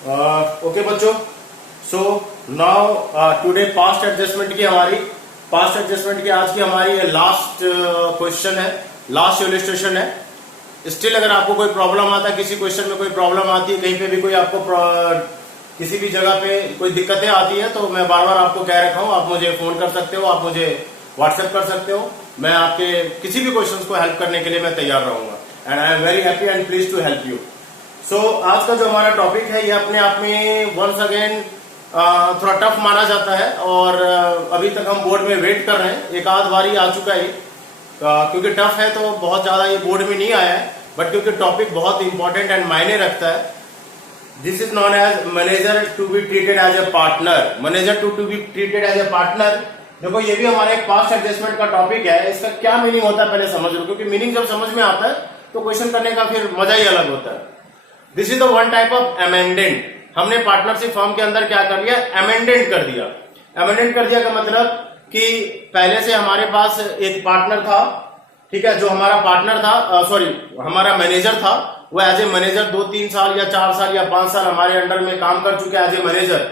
Okay बच्चों, so now today past adjustment की आज की हमारी लास्ट क्वेश्चन है, लास्ट इलस्ट्रेशन है। स्टिल अगर आपको कोई प्रॉब्लम आता है, किसी क्वेश्चन में कोई प्रॉब्लम आती है, कहीं पे भी कोई आपको किसी भी जगह पे कोई दिक्कतें आती है, तो मैं बार बार आपको कह रखा हूँ, आप मुझे फोन कर सकते हो, आप मुझे व्हाट्सएप कर सकते हो। मैं आपके किसी भी क्वेश्चन को हेल्प करने के लिए मैं तैयार रहूंगा and I am very happy and please to help you. So आज का जो हमारा टॉपिक है ये अपने आप में वंस अगेन थोड़ा टफ माना जाता है और अभी तक हम बोर्ड में वेट कर रहे हैं। एक आध बारी आ चुका है क्योंकि टफ है तो बहुत ज्यादा ये बोर्ड में नहीं आया है, बट क्योंकि टॉपिक बहुत इंपॉर्टेंट एंड मायने रखता है। This is known as manager to be treated as a partner. Manager to be treated as a partner, देखो ये भी हमारा एक पास्ट एडजस्टमेंट का टॉपिक है। इसका क्या मीनिंग होता है पहले समझ लो, क्योंकि मीनिंग जब समझ में आता है तो क्वेश्चन करने का फिर मजा ही अलग होता है। This is the one type of amendment. हमने पार्टनरशिप फर्म के अंदर क्या कर लिया, अमेंडेंट कर दिया। अमेंडेंट कर दिया का मतलब कि पहले से हमारे पास एक पार्टनर था, ठीक है, जो हमारा पार्टनर था, हमारा मैनेजर था, वो एज ए मैनेजर 2-3 साल या 4 साल या 5 साल हमारे अंडर में काम कर चुके एज ए मैनेजर।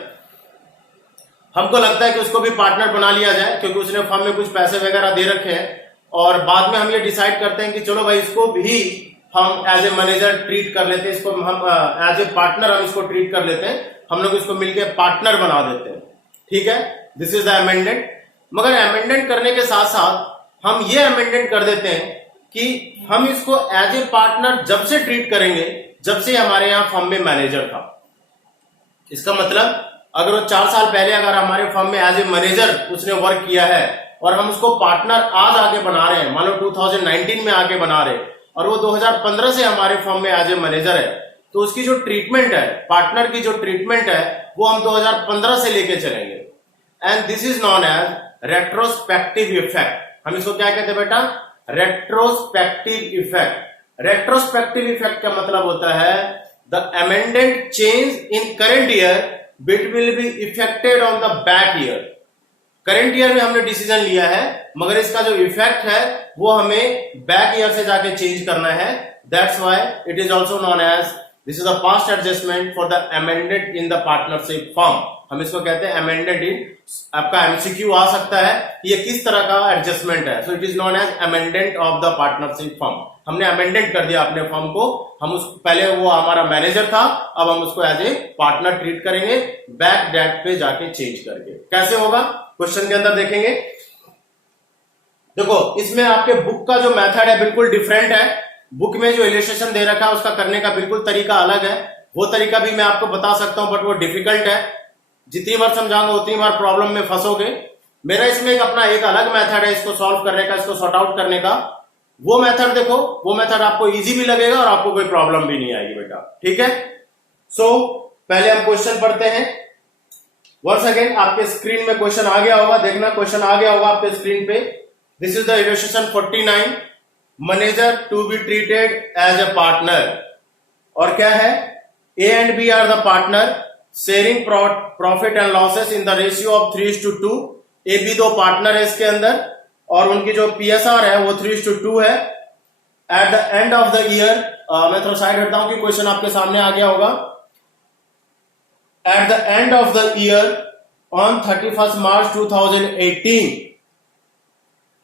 हमको लगता है कि उसको भी पार्टनर बना लिया जाए क्योंकि उसने फर्म में कुछ पैसे वगैरह दे रखे हैं, और बाद में हम ये डिसाइड करते हैं कि चलो भाई इसको भी हम एज ए मैनेजर ट्रीट कर लेते हैं, इसको हम एज ए पार्टनर हम इसको ट्रीट कर लेते हैं, हम लोग इसको मिलके पार्टनर बना देते हैं, ठीक है। This is the amendment. मगर अमेंडेंट करने के साथ साथ हम ये अमेंडेंट कर देते हैं कि हम इसको एज ए पार्टनर जब से ट्रीट करेंगे जब से हमारे यहाँ फर्म में मैनेजर था। इसका मतलब अगर वो 4 साल पहले अगर हमारे फर्म में एज ए मैनेजर उसने वर्क किया है और हम उसको पार्टनर आज आगे बना रहे हैं, मान लो 2019 में आगे बना रहे हैं, और वो 2015 से हमारे फर्म में एज ए मैनेजर है, तो उसकी जो ट्रीटमेंट है, पार्टनर की जो ट्रीटमेंट है, वो हम 2015 से लेके चलेंगे। And this is known as retrospective effect. हम इसको क्या कहते हैं बेटा, रेट्रोस्पेक्टिव इफेक्ट। रेट्रोस्पेक्टिव इफेक्ट का मतलब होता है the amendment change in current year bit will be affected on the back year. Current year में हमने डिसीजन लिया है, मगर इसका जो इफेक्ट है वो हमें बैक ईयर से जाके चेंज करना है। That's why it is also known as this is a past adjustment for the amended in the partnership firm. हम इसको कहते हैं अमेंडेड इन। आपका एमसीक्यू आ सकता है ये किस तरह का एडजस्टमेंट है, so it is known as amendment of the partnership firm. हमने अमेंडेंट कर दिया अपने फर्म को, हम उस पहले वो हमारा मैनेजर था, अब हम उसको एज ए पार्टनर ट्रीट करेंगे बैक डेट पे जाके चेंज करके। कैसे होगा क्वेश्चन के अंदर देखेंगे। देखो इसमें आपके बुक का जो मेथड है बिल्कुल डिफरेंट है। बुक में जो इलस्ट्रेशन दे रखा है उसका करने का बिल्कुल तरीका अलग है। वो तरीका भी मैं आपको बता सकता हूं, बट वो डिफिकल्ट है। जितनी बार समझाऊंगा उतनी बार प्रॉब्लम में फंसोगे। मेरा इसमें एक अपना एक अलग मेथड है इसको सॉल्व करने का, इसको सॉर्ट आउट करने का। वो मेथड देखो, वो मेथड आपको इजी भी लगेगा और आपको कोई प्रॉब्लम भी नहीं आएगी बेटा, ठीक है। सो पहले हम क्वेश्चन पढ़ते हैं। वंस अगेन आपके स्क्रीन में क्वेश्चन आ गया होगा, देखना क्वेश्चन आ गया होगा आपके स्क्रीन पे। This is the illustration 49, manager to be treated as a partner. और क्या है, A and B are the partner sharing profit and losses in the ratio of 3:2। A B दो पार्टनर है इसके अंदर और उनकी जो पीएसआर है वो 3:2 है। At the end of the year, मैं थोड़ा साइड हटता हूं कि क्वेश्चन आपके सामने आ गया होगा। At the end of the year on 31st March 2018,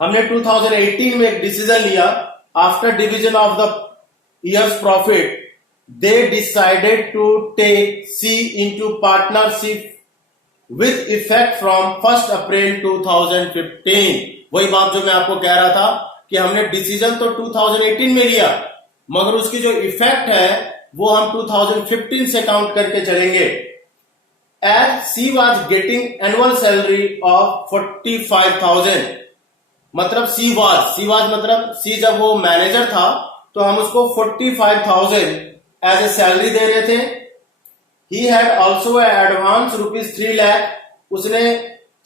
हमने 2018 में एक डिसीजन लिया। After division of the year's profit they decided to take C into partnership with effect from 1 April 2015। वही बात जो मैं आपको कह रहा था कि हमने डिसीजन तो 2018 में लिया, मगर उसकी जो इफेक्ट है वो हम 2015 से काउंट करके चलेंगे। As C was getting annual salary of 45,000, मतलब C was मतलब C जब वो मैनेजर था तो हम उसको 45,000 एज ए सैलरी दे रहे थे। He had also advance ₹3 lakh, उसने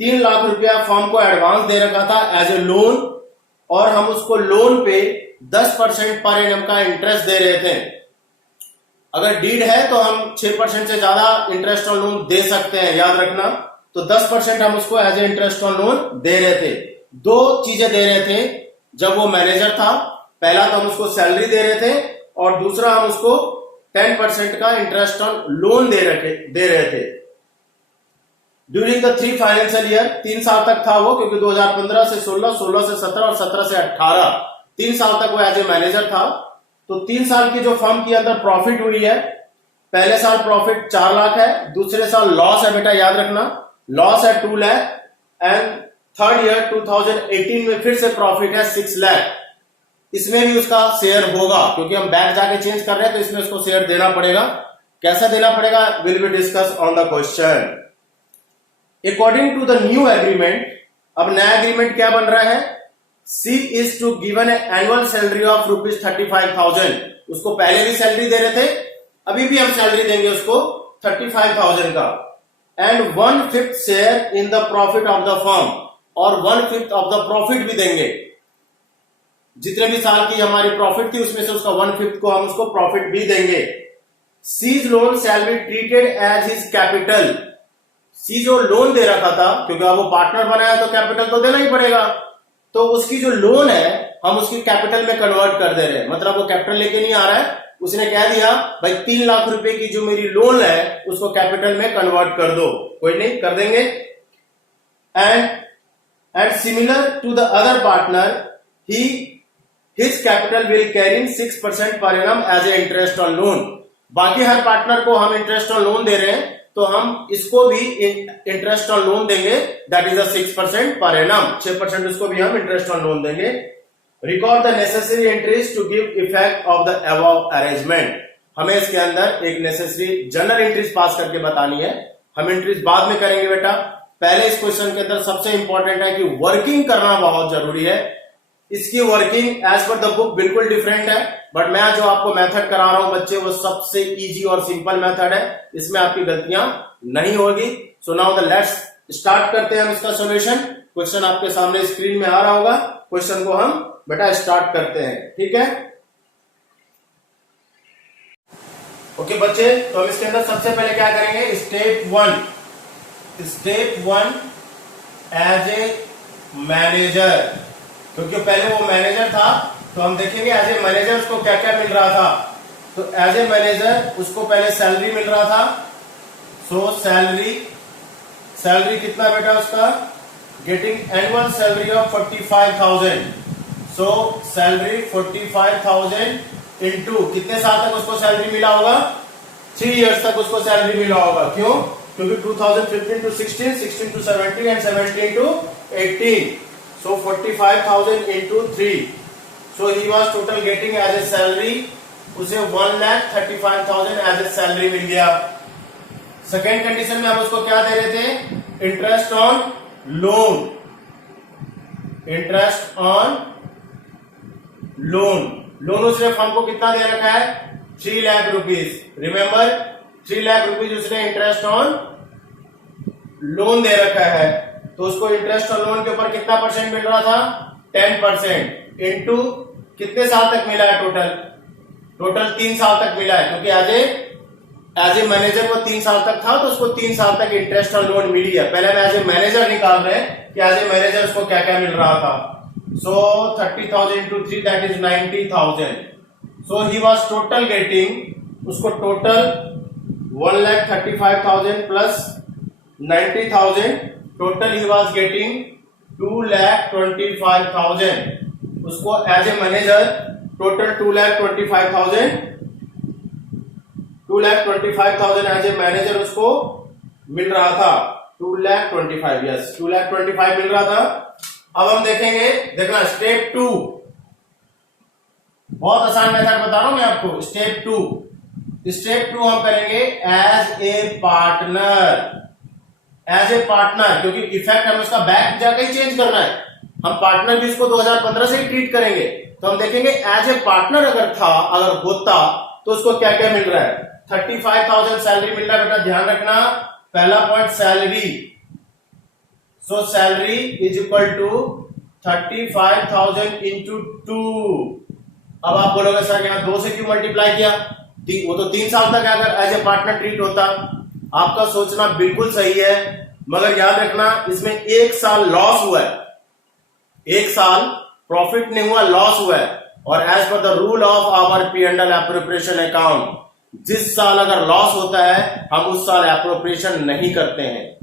3 लाख रुपया फर्म को एडवांस दे रखा था एज ए लोन, और हम उसको लोन पे 10% पर एनम का इंटरेस्ट दे रहे थे। अगर डीड है तो हम 6% से ज्यादा इंटरेस्ट ऑन लोन दे सकते हैं, याद रखना। तो 10% हम उसको as a interest on loan दे रहे थे। 2 चीजें दे रहे थे जब वो मैनेजर था। पहला तो हम उसको सैलरी दे रहे थे और दूसरा हम उसको 10% का इंटरेस्ट ऑन लोन दे रहे थे ड्यूरिंग द 3 फाइनेंशियल ईयर। 3 साल तक था वो, क्योंकि 2015 से 16, 16 से 17 और 17 से 18 3 साल तक वो एज ए मैनेजर था। तो 3 साल की जो फर्म के अंदर प्रॉफिट हुई है, पहले साल प्रॉफिट 4 लाख है, दूसरे साल लॉस है, बेटा याद रखना लॉस है 2 लाख, एंड थर्ड ईयर 2018 में फिर से प्रॉफिट है 6 लाख। इसमें भी उसका शेयर होगा, क्योंकि हम बैक जाके चेंज कर रहे हैं तो इसमें उसको शेयर देना पड़ेगा। कैसा देना पड़ेगा, will be discuss on the question. According to the new agreement, अब नया एग्रीमेंट क्या बन रहा है, C is to given annual salary of ₹35,000। उसको पहले भी सैलरी दे रहे थे, अभी भी हम सैलरी देंगे उसको 35,000 का, and 1/5 share in the profit of the firm, और 1/5 ऑफ द प्रॉफिट भी देंगे। जितने भी साल की हमारी प्रॉफिट थी उसमें से उसका 1/5 को हम उसको प्रॉफिट भी देंगे। C's loan shall be treated as his capital. C जो लोन दे रखा था, क्योंकि अब वो पार्टनर बनाया तो कैपिटल तो देना ही पड़ेगा, तो उसकी जो लोन है हम उसकी कैपिटल में कन्वर्ट कर दे रहे हैं। मतलब वो कैपिटल लेके नहीं आ रहा है, उसने कह दिया भाई 3 लाख रुपए की जो मेरी लोन है उसको कैपिटल में कन्वर्ट कर दो, कोई नहीं कर देंगे। And similar to the other partner, his capital will carry 6% per annum as a interest on loan. बाकी हर पार्टनर को हम इंटरेस्ट ऑन लोन दे रहे हैं, तो हम इसको भी इंटरेस्ट ऑन लोन देंगे, दैट इज 6% पर एनम, 6% इसको भी हम इंटरेस्ट ऑन लोन देंगे। Record the necessary entries to give effect of the above arrangement. हमें इसके अंदर एक नेसेसरी जनरल एंट्रीज पास करके बतानी है, हम एंट्रीज बाद में करेंगे बेटा। पहले इस क्वेश्चन के अंदर सबसे इंपॉर्टेंट है कि वर्किंग करना बहुत जरूरी है। इसकी working as per the book बिल्कुल डिफरेंट है, बट मैं जो आपको मेथड करा रहा हूं बच्चे, वो सबसे इजी और सिंपल मेथड है, इसमें आपकी गलतियां नहीं होगी। So now the let's start करते हैं हम इसका सॉल्यूशन। क्वेश्चन आपके सामने स्क्रीन में आ रहा होगा, क्वेश्चन को हम बेटा स्टार्ट करते हैं, ठीक है। ओके बच्चे, तो हम इसके अंदर सबसे पहले क्या करेंगे, स्टेप 1 एज ए मैनेजर, क्योंकि पहले वो मैनेजर था तो हम देखेंगे एज ए मैनेजर उसको क्या क्या मिल रहा था। तो एज ए मैनेजर उसको पहले सैलरी मिल रहा था। सो सैलरी कितना बेटा उसका, getting annual salary of 45,000। So salary 45,000 into कितने साल तक उसको सैलरी मिला होगा, 3 इयर्स तक उसको सैलरी मिला होगा। क्यों, क्योंकि 2015 to 16, 16 to 17 and 17 to 18। So 45,000 into 3. So he was total getting as a salary, उसे 1,35,000 as a salary मिल गया। सेकेंड कंडीशन में हम उसको क्या दे रहे थे, interest on loan, interest on loan उसने फर्म को कितना दे रखा है, 3 lakh rupees. Remember 3 lakh rupees उसने इंटरेस्ट ऑन लोन दे रखा है, तो उसको इंटरेस्ट ऑन लोन के ऊपर कितना परसेंट मिल रहा था, 10%, इंटू कितने साल तक मिला है, टोटल 3 साल तक मिला है, क्योंकि एज ए मैनेजर वो 3 साल तक था, तो उसको 3 साल तक इंटरेस्ट ऑन लोन मिली है। पहले हम एज ए मैनेजर निकाल रहे हैं कि एज ए मैनेजर उसको क्या क्या मिल रहा था। So 30,000 into 3 that is 90,000। So he was total getting, उसको total 1,35,000 plus 90,000, total he was getting 2,25,000। उसको as a manager total 2,25,000 as a manager उसको मिल रहा था। 2,25,000, यस 2,25,000 मिल रहा था। अब हम देखेंगे, देखना स्टेप 2, बहुत आसान मेथड बता रहा हूं मैं आपको। स्टेप 2 हम करेंगे एज ए पार्टनर, क्योंकि इफेक्ट हमें उसका बैक जाकर ही चेंज करना है। हम पार्टनर भी इसको 2015 से ही ट्रीट करेंगे, तो हम देखेंगे एज ए पार्टनर अगर होता तो उसको क्या क्या मिल रहा है। 35,000 सैलरी मिल रहा है बेटा, ध्यान रखना। पहला point salary, so salary is equal to 35,000 into 2। अब आप बोलोगे सर यहाँ 2 से क्यों मल्टीप्लाई किया, वो तो 3 साल तक अगर एज ए पार्टनर ट्रीट होता। आपका सोचना बिल्कुल सही है, मगर याद रखना इसमें 1 साल लॉस हुआ है, 1 साल प्रॉफिट नहीं हुआ, लॉस हुआ है। और as per the rule of our P&L appropriation account, जिस साल अगर लॉस होता है हम उस साल एप्रोप्रिएशन नहीं करते हैं।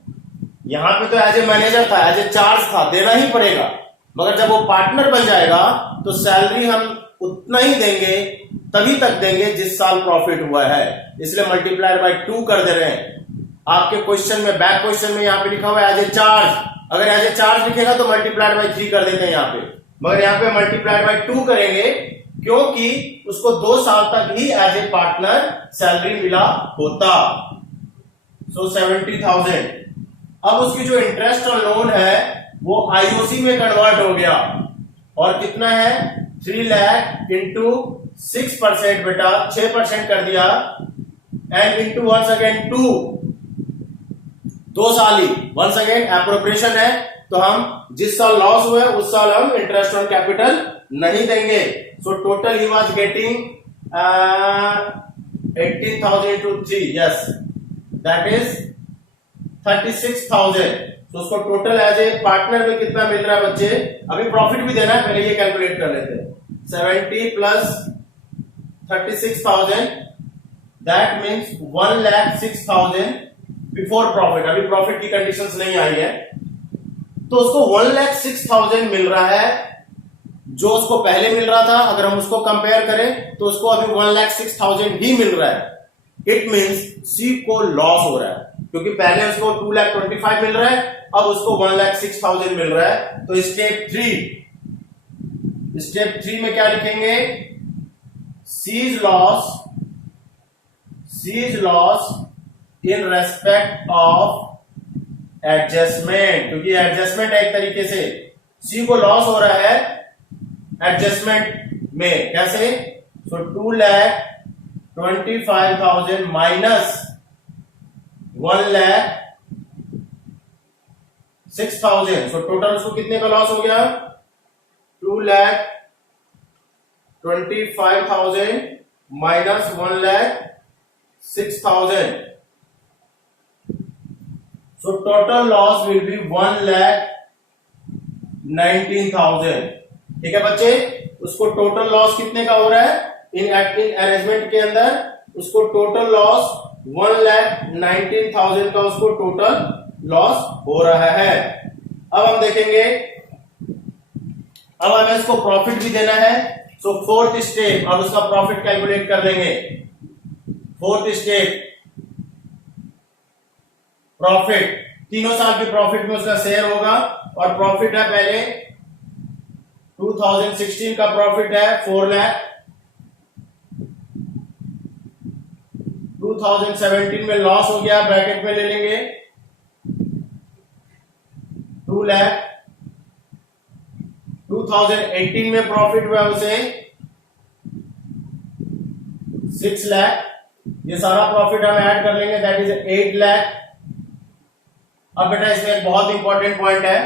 यहां पे तो एज ए मैनेजर था, एज ए चार्ज था, देना ही पड़ेगा, मगर जब वो पार्टनर बन जाएगा तो सैलरी हम उतना ही देंगे, तभी तक देंगे जिस साल प्रॉफिट हुआ है, इसलिए मल्टीप्लाइड बाय 2 कर दे रहे हैं। आपके क्वेश्चन में, बैक क्वेश्चन में यहां पे लिखा हुआ है एज ए चार्ज, अगर एज ए चार्ज लिखेगा तो मल्टीप्लाइड बाय 3 कर देते हैं यहां पे, मगर यहां पे मल्टीप्लाइड बाय 2 करेंगे क्योंकि उसको 2 साल तक ही एज ए पार्टनर सैलरी मिला होता। सो 70,000। अब उसकी जो इंटरेस्ट ऑन लोन है वो आईओसी में कन्वर्ट हो गया, और कितना है 3 लाख इंटू 6% बेटा, 6% कर दिया, एंड इंटू वंस अगेन 2 साल ही, वंस अगेन एप्रोप्रिएशन है, तो हम जिस साल लॉस हुआ उस साल हम इंटरेस्ट ऑन कैपिटल नहीं देंगे। So total he was getting 18,000 into 3, yes that is 36,000। तो उसको टोटल एज ए पार्टनर में कितना मिल रहा है बच्चे, अभी प्रॉफिट भी देना है, पहले ये कैलकुलेट कर लेते हैं। 70 plus 36,000 that means 1,06,000 before profit, अभी प्रॉफिट की कंडीशंस नहीं आई है, तो उसको 1,06,000 मिल रहा है, जो उसको पहले मिल रहा था अगर हम उसको कंपेयर करें तो उसको अभी 1,06,000 ही मिल रहा है। इट मीन्स सी को लॉस हो रहा है, क्योंकि पहले उसको 2,25,000 मिल रहा है, अब उसको 1,06,000 मिल रहा है। तो स्टेप 3 में क्या लिखेंगे, C's loss in respect of adjustment, क्योंकि एडजस्टमेंट है एक तरीके से, सी को लॉस हो रहा है एडजस्टमेंट में, कैसे, सो 2,25,000 माइनस 1,06,000, सो टोटल उसको कितने का लॉस हो गया, 2,25,000 minus 1,06,000, so total loss will be 1,19,000। ठीक है बच्चे, उसको टोटल लॉस कितने का हो रहा है इन अरेंजमेंट के अंदर, उसको टोटल लॉस 1,19,000 का उसको टोटल लॉस हो रहा है। अब हम देखेंगे, अब हमें इसको प्रॉफिट भी देना है, सो फोर्थ स्टेप, अब उसका प्रॉफिट कैलकुलेट कर देंगे। फोर्थ स्टेप प्रॉफिट, तीनों साल की प्रॉफिट में उसका शेयर होगा, और प्रॉफिट है पहले 2016 का प्रॉफिट है 4 लाख, 2017 में लॉस हो गया, ब्रैकेट में ले लेंगे 2 लाख, 2018 में प्रॉफिट हुआ उसे 6 लाख, ये सारा प्रॉफिट हम ऐड कर लेंगे, दैट इज 8 लाख। अब बेटा इसमें एक बहुत इंपॉर्टेंट पॉइंट है,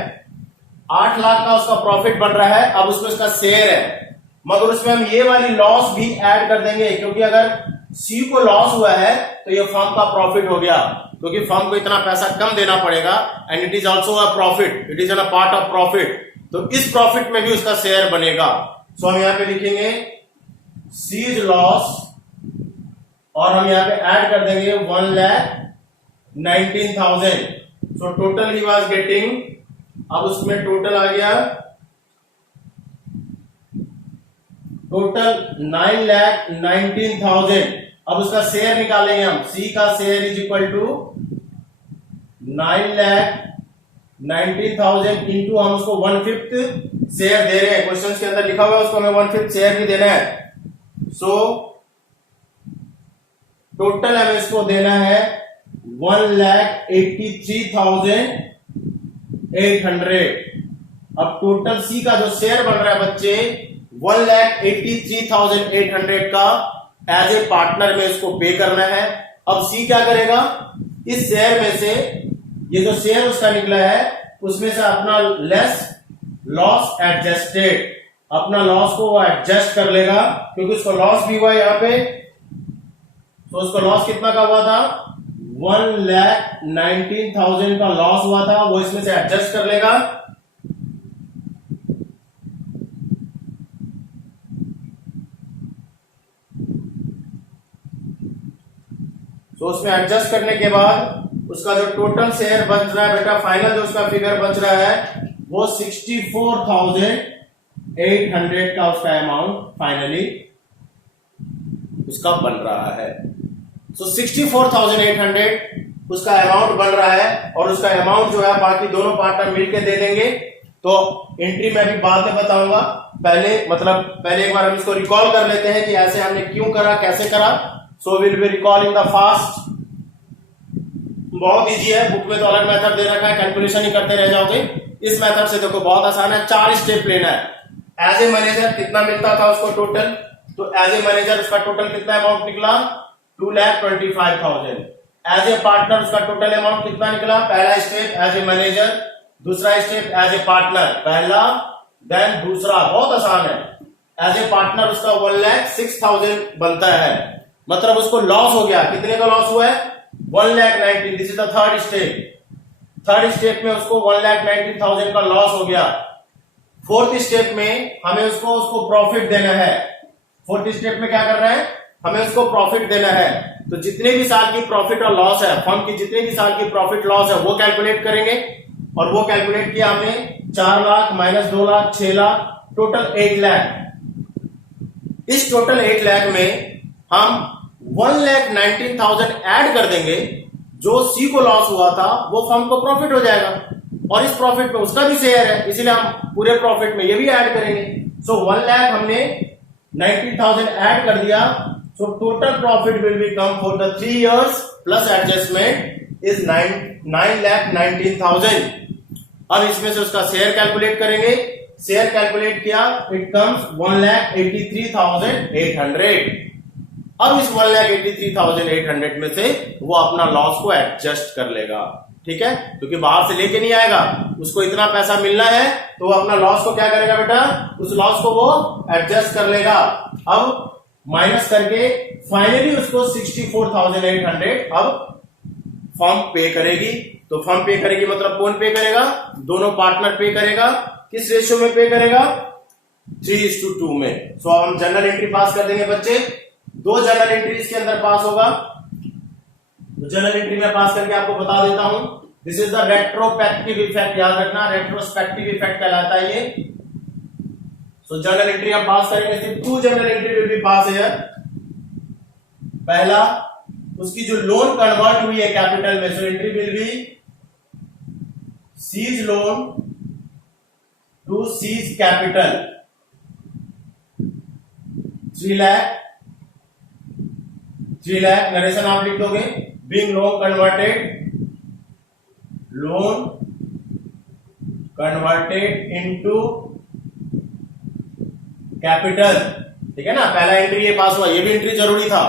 8 लाख का उसका प्रॉफिट बन रहा है, अब उसमें उसका शेयर है, मगर उसमें हम ये वाली लॉस भी ऐड कर देंगे, क्योंकि अगर सी को लॉस हुआ है तो ये फर्म का प्रॉफिट हो गया, क्योंकि फर्म को इतना पैसा कम देना पड़ेगा, and it is also a profit, it is an a part of profit, तो इस प्रॉफिट में भी उसका शेयर बनेगा। सो हम यहां पे लिखेंगे सीज लॉस, और हम यहां पे ऐड कर देंगे 1,19,000, so total he was getting, अब उसमें टोटल आ गया टोटल 9,19,000। अब उसका शेयर निकालेंगे हम, सी का share is equal to 9,19,000 into हम उसको 1/5 शेयर दे रहे हैं, क्वेश्चन के अंदर लिखा हुआ है उसको हमें 1/5 शेयर भी देना है। सो टोटल हमें इसको देना है 1,83,800। अब टोटल सी का जो शेयर बन रहा है बच्चे 1,83,800 का एज ए पार्टनर में इसको पे करना है। अब सी क्या करेगा, इस शेयर में से ये जो शेयर उसका निकला है उसमें से अपना लेस लॉस एडजस्टेड, अपना लॉस को वो एडजस्ट कर लेगा, क्योंकि उसको लॉस भी हुआ यहां पे, तो उसको लॉस कितना का हुआ था 1,19,000 का लॉस हुआ था, वो इसमें से एडजस्ट कर लेगा। उसमें एडजस्ट करने के बाद उसका जो टोटल शेयर बच रहा है बेटा, फाइनल जो उसका फिगर बच रहा है वो 64,800 का उसका अमाउंट फाइनली उसका बन रहा है। सो 64,800 उसका अमाउंट बन रहा है और उसका अमाउंट जो है बाकी दोनों पार्टनर मिलकर दे देंगे। तो एंट्री मैं भी बाद में बताऊंगा, पहले एक बार हम इसको रिकॉल कर लेते हैं कि ऐसे हमने क्यों करा, कैसे करा। So will be recalling the fast. बहुत इजी है, बुक में तो अलग मेथड दे रखा है, कैलकुलेशन ही करते रह जाओगे। इस मेथड से देखो बहुत आसान है, 4 स्टेप लेना है। एज ए मैनेजर कितना मिलता था उसको टोटल, तो एज ए मैनेजर उसका टोटल कितना अमाउंट निकला, 2,25,000। एज ए पार्टनर उसका टोटल अमाउंट कितना निकला, पहला स्टेप एज ए मैनेजर, दूसरा स्टेप एज ए पार्टनर, पहला देन दूसरा, बहुत आसान है। एज ए पार्टनर उसका 1,06,000 बनता है, मतलब उसको लॉस हो गया। कितने का लॉस हुआ है, 1,19,000। This is the third step. Third step में उसको 1,19,000 का लॉस हो गया। फोर्थ स्टेप में हमें उसको प्रॉफिट देना है। फोर्थ स्टेप में क्या कर रहे हैं, हमें उसको प्रॉफिट देना है। तो जितने भी साल की प्रॉफिट और लॉस है, फर्म की जितने भी साल की प्रॉफिट लॉस है वो कैलकुलेट करेंगे। और वो कैलकुलेट किया हमने, 4 लाख माइनस 2 लाख 6 लाख, टोटल 8 लाख। इस टोटल 8 लाख में हम 1,19,000 ऐड कर देंगे। जो सी को लॉस हुआ था वो फर्म को प्रॉफिट हो जाएगा और इस प्रॉफिट में उसका भी शेयर है, इसीलिए हम पूरे प्रॉफिट में ये भी ऐड करेंगे। सो 1 लाख हमने 19,000 ऐड कर दिया। So total profit will be come for the 3 years plus adjustment is 9,19,000। अब इसमें से उसका शेयर कैलकुलेट करेंगे। शेयर कैलकुलेट किया, इट कम्स 1,83,800। अब इस 1,83,800 में से वो अपना लॉस को एडजस्ट कर लेगा, ठीक है, क्योंकि बाहर से लेके नहीं आएगा, उसको इतना पैसा मिलना है तो वो अपना लॉस को क्या करेगा बेटा, उस लॉस को वो एडजस्ट कर लेगा। अब माइनस करके फाइनली उसको 64,800 अब फर्म पे करेगी। तो फर्म पे करेगी मतलब कौन पे करेगा, दोनों पार्टनर पे करेगा। किस रेशियो में पे करेगा, 3:2 में। सो अब हम जनरल एंट्री पास कर देंगे बच्चे। 2 जनरल एंट्री इसके अंदर पास होगा। तो जनरल एंट्री में पास करके आपको बता देता हूं, this is the retrospective effect. याद रखना, रेट्रोस्पेक्टिव इफेक्ट कहलाता है ये। सो जनरल एंट्री हम पास करेंगे, सिर्फ 2 जनरल एंट्री विल बी पास है। पहला, उसकी जो लोन कन्वर्ट हुई है कैपिटल में, so entry will be C's loan to C's capital 3 lakh. Narration आप लिख दोगे, being loan converted into capital, ठीक है ना। पहला एंट्री ये पास हुआ, ये भी एंट्री जरूरी था।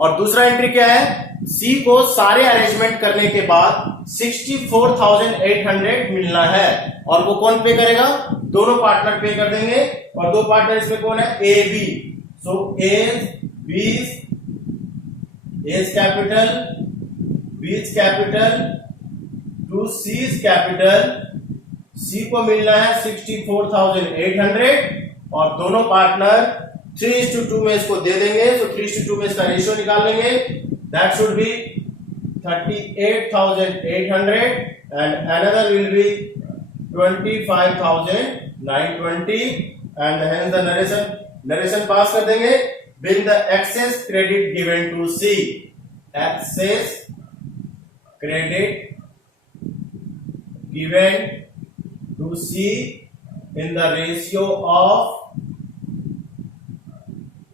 और दूसरा एंट्री क्या है, सी को सारे अरेंजमेंट करने के बाद 64,800 मिलना है और वो कौन पे करेगा, दोनों पार्टनर पे कर देंगे। और 2 पार्टनर इसमें कौन है, A B. So A capital, B's capital to C's capital. C को मिलना है 64,800 और दोनों पार्टनर 3:2 में इसको दे देंगे। तो 3:2 में इसका रेशियो निकाल लेंगे, that should be 38,800 and another will be 25,920 and hence the narration pass कर देंगे। Bring the excess credit given to C. Excess credit given to C in the ratio of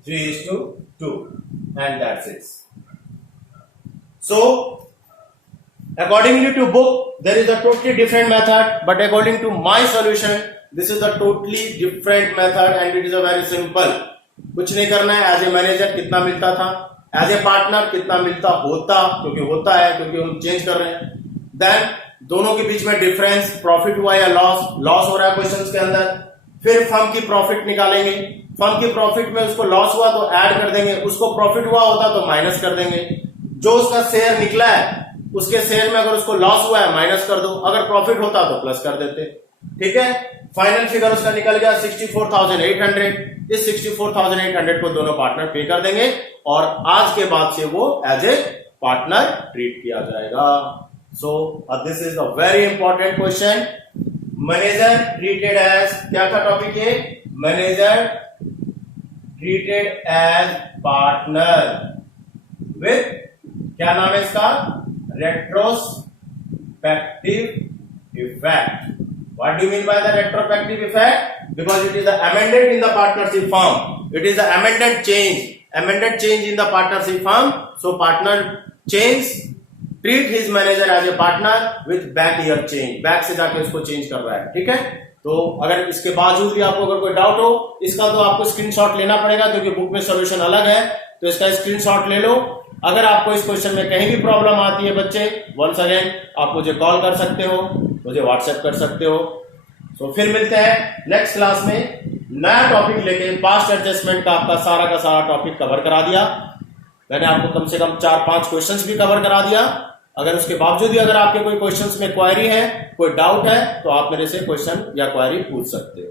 3:2, and that's it. So, accordingly to book, there is a totally different method, but according to my solution, this is a totally different method and it is a very simple. कुछ नहीं करना है। As a manager कितना मिलता था, as a partner कितना मिलता होता, क्योंकि होता है, क्योंकि हम चेंज कर रहे हैं। देन दोनों के बीच में डिफरेंस, प्रॉफिट हुआ या लॉस हो रहा है क्वेश्चंस के अंदर। फिर फर्म की प्रॉफिट निकालेंगे। फर्म की प्रॉफिट में उसको लॉस हुआ तो ऐड कर देंगे, उसको प्रॉफिट हुआ होता तो माइनस कर देंगे। जो उसका शेयर निकला है उसके शेयर में अगर उसको लॉस हुआ है माइनस कर दो, अगर प्रॉफिट होता तो प्लस कर देते, ठीक है। फाइनल फिगर उसका निकल गया 64,800। इस 64,800 को दोनों पार्टनर पे कर देंगे और आज के बाद से वो एज ए पार्टनर ट्रीट किया जाएगा। So this is a very important question. Manager treated as, क्या था टॉपिक ये, manager treated as partner with, क्या नाम है इसका, retrospective effect. What do you mean by the retrospective effect? Because it is the amendment in the partnership firm. It is the amended change in the partnership firm. So partner change treat his manager as a partner with back year change. Back से जाके उसको change कर रहा है, ठीक है। तो अगर इसके बावजूद भी आपको अगर कोई डाउट हो, इसका तो आपको स्क्रीनशॉट लेना पड़ेगा क्योंकि बुक में सॉल्यूशन अलग है, तो इसका स्क्रीनशॉट ले लो। अगर आपको इस क्वेश्चन में कहीं भी प्रॉब्लम आती है बच्चे, वंस अगेन आप मुझे कॉल कर सकते हो, मुझे व्हाट्सएप कर सकते हो। तो फिर मिलते हैं नेक्स्ट क्लास में नया टॉपिक लेके। पास्ट एडजस्टमेंट का आपका सारा टॉपिक कवर करा दिया मैंने, आपको कम से कम 4-5 क्वेश्चंस भी कवर करा दिया। अगर उसके बावजूद भी अगर आपके कोई क्वेश्चंस में क्वेरी है, कोई डाउट है, तो आप मेरे से क्वेश्चन या क्वेरी पूछ सकते हो।